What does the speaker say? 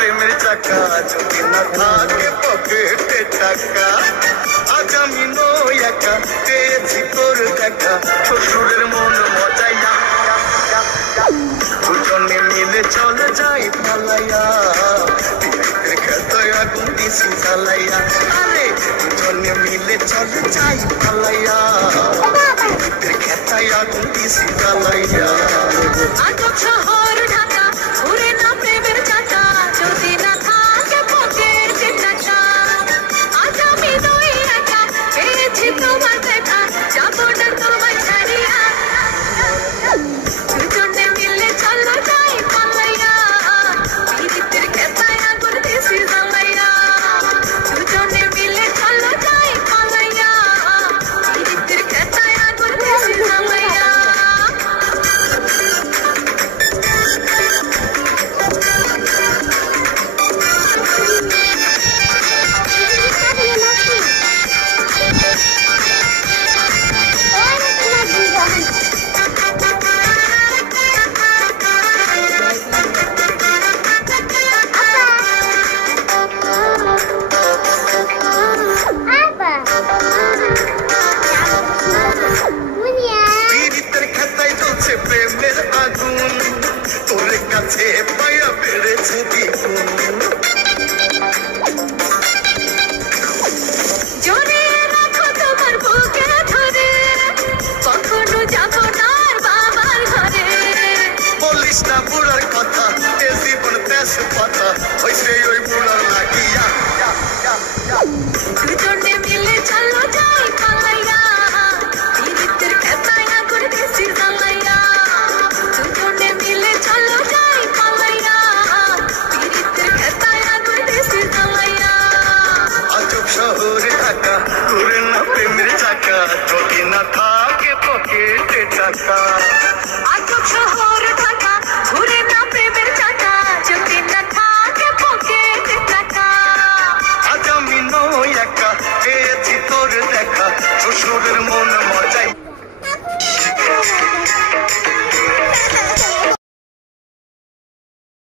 প্রেমের চাকা যদি না থাকে পকেটে টাকা। আজ আমি নই একা, পেয়েছি তোর দেখা, শ্বশুরের মন মজাইয়া। দুজনে মিলে চলে যাই পালাইয়া, পিরিতের খেতায় আগুন দিছি জ্বালাইয়া। আরে দুজনে মিলে চলে যাই পালাইয়া, পিরিতের খেতায় আগুন দিছি জ্বালাইয়া। শহর ঢাকা ঘুরে না প্রেমের চাকা যদি না থাকে পকেটে টাকা। আজ আমি নই একা, পেয়েছি তোমার দেখা, যাবো না তোমায় ছাড়িয়া। দুজনে মিলে চলো যাই পালাইয়া, পিরিতের খেতায় আগুন দিছি জ্বালাইয়া। দুজনে মিলে চলো যাই পালাইয়া, পিরিতের খেতায় আগুন দিছি জ্বালাইয়া। পিরিতের খেতায় জ্বলছে প্রেমের আগুন, তোর কাছে পায়া বেড়েছে দ্বিগুণ। জড়িয়ে রাখো তোমার বুকে ধরে, কখনো যাবো না আর বাবার ঘরে। বলিস না বুড়ার কথা, এ জীবন তেজ পাতা, হইছে ওই বুড়ার লাগিয়া।